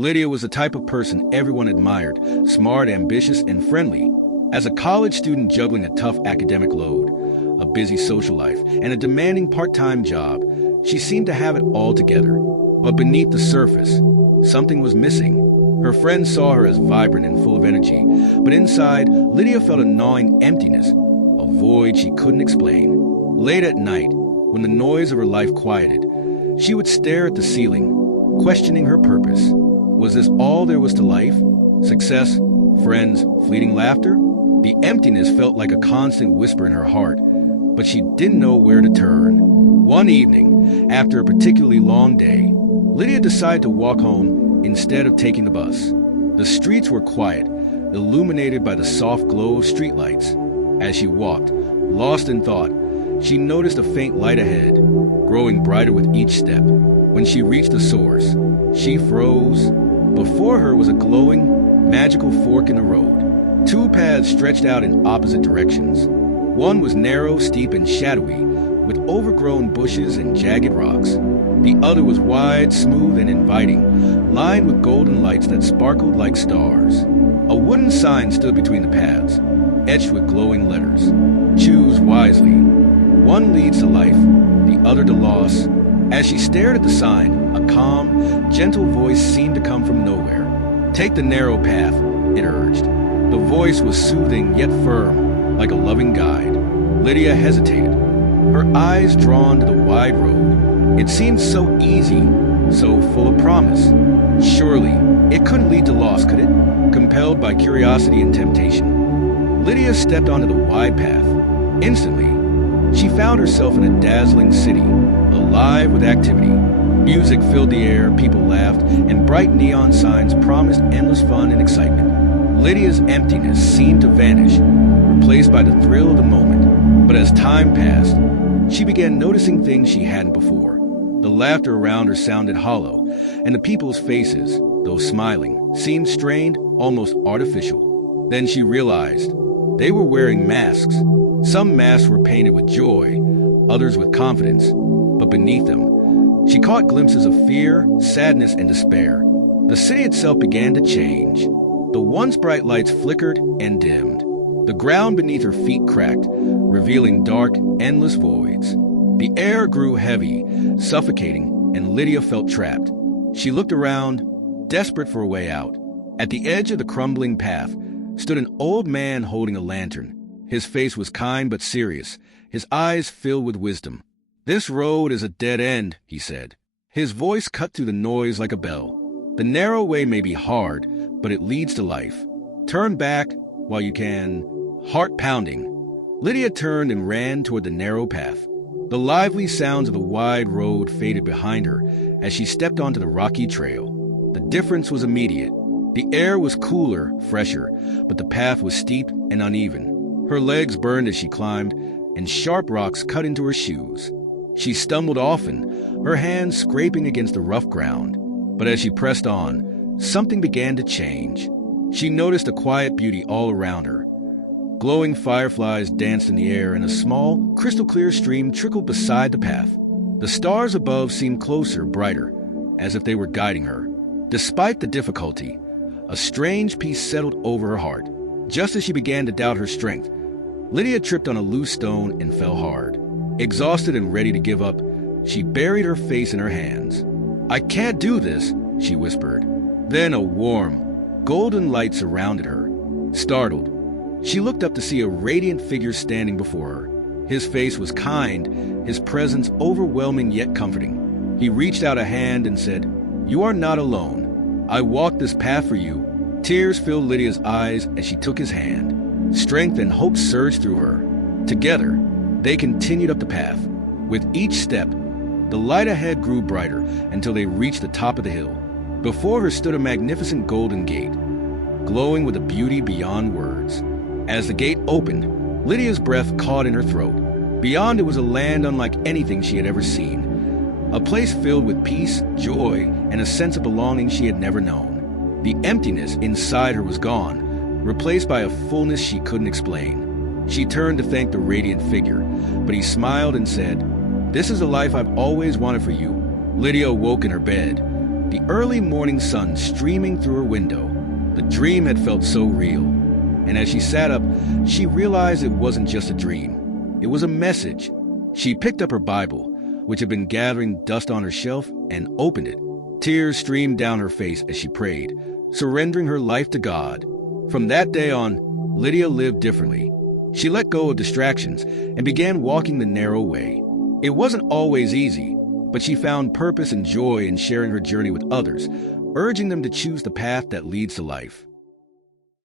Lydia was the type of person everyone admired, smart, ambitious, and friendly. As a college student juggling a tough academic load, a busy social life, and a demanding part-time job, she seemed to have it all together. But beneath the surface, something was missing. Her friends saw her as vibrant and full of energy, but inside, Lydia felt a gnawing emptiness, a void she couldn't explain. Late at night, when the noise of her life quieted, she would stare at the ceiling, questioning her purpose. Was this all there was to life? Success, friends, fleeting laughter? The emptiness felt like a constant whisper in her heart, but she didn't know where to turn. One evening, after a particularly long day, Lydia decided to walk home instead of taking the bus. The streets were quiet, illuminated by the soft glow of streetlights. As she walked, lost in thought, she noticed a faint light ahead, growing brighter with each step. When she reached the source, she froze. Before her was a glowing, magical fork in the road. Two paths stretched out in opposite directions. One was narrow, steep, and shadowy, with overgrown bushes and jagged rocks. The other was wide, smooth, and inviting, lined with golden lights that sparkled like stars. A wooden sign stood between the paths, etched with glowing letters. Choose wisely. One leads to life, the other to loss. As she stared at the sign, a calm, gentle voice seemed to come from nowhere. Take the narrow path, it urged. The voice was soothing yet firm, like a loving guide. Lydia hesitated, her eyes drawn to the wide road. It seemed so easy, so full of promise. Surely, it couldn't lead to loss, could it? Compelled by curiosity and temptation, Lydia stepped onto the wide path. Instantly, she found herself in a dazzling city, alive with activity. Music filled the air, people laughed, and bright neon signs promised endless fun and excitement. Lydia's emptiness seemed to vanish, replaced by the thrill of the moment. But as time passed, she began noticing things she hadn't before. The laughter around her sounded hollow, and the people's faces, though smiling, seemed strained, almost artificial. Then she realized they were wearing masks. Some masks were painted with joy, others with confidence, but beneath them, she caught glimpses of fear, sadness, and despair. The city itself began to change. The once bright lights flickered and dimmed. The ground beneath her feet cracked, revealing dark, endless voids. The air grew heavy, suffocating, and Lydia felt trapped. She looked around, desperate for a way out. At the edge of the crumbling path stood an old man holding a lantern. His face was kind but serious, his eyes filled with wisdom. "This road is a dead end," he said. His voice cut through the noise like a bell. "The narrow way may be hard, but it leads to life. Turn back while you can." Heart pounding, Lydia turned and ran toward the narrow path. The lively sounds of the wide road faded behind her as she stepped onto the rocky trail. The difference was immediate. The air was cooler, fresher, but the path was steep and uneven. Her legs burned as she climbed, and sharp rocks cut into her shoes. She stumbled often, her hands scraping against the rough ground. But as she pressed on, something began to change. She noticed a quiet beauty all around her. Glowing fireflies danced in the air, and a small, crystal-clear stream trickled beside the path. The stars above seemed closer, brighter, as if they were guiding her. Despite the difficulty, a strange peace settled over her heart. Just as she began to doubt her strength, Lydia tripped on a loose stone and fell hard. Exhausted and ready to give up, she buried her face in her hands. "I can't do this," she whispered. Then a warm, golden light surrounded her. Startled, she looked up to see a radiant figure standing before her. His face was kind, his presence overwhelming yet comforting. He reached out a hand and said, "You are not alone. I walked this path for you." Tears filled Lydia's eyes as she took his hand. Strength and hope surged through her. Together, they continued up the path. With each step, the light ahead grew brighter until they reached the top of the hill. Before her stood a magnificent golden gate, glowing with a beauty beyond words. As the gate opened, Lydia's breath caught in her throat. Beyond it was a land unlike anything she had ever seen. A place filled with peace, joy, and a sense of belonging she had never known. The emptiness inside her was gone, replaced by a fullness she couldn't explain. She turned to thank the radiant figure, but he smiled and said, "This is the life I've always wanted for you." Lydia awoke in her bed, the early morning sun streaming through her window. The dream had felt so real, and as she sat up, she realized it wasn't just a dream. It was a message. She picked up her Bible, which had been gathering dust on her shelf, and opened it. Tears streamed down her face as she prayed, surrendering her life to God. From that day on, Lydia lived differently. She let go of distractions and began walking the narrow way. It wasn't always easy, but she found purpose and joy in sharing her journey with others, urging them to choose the path that leads to life.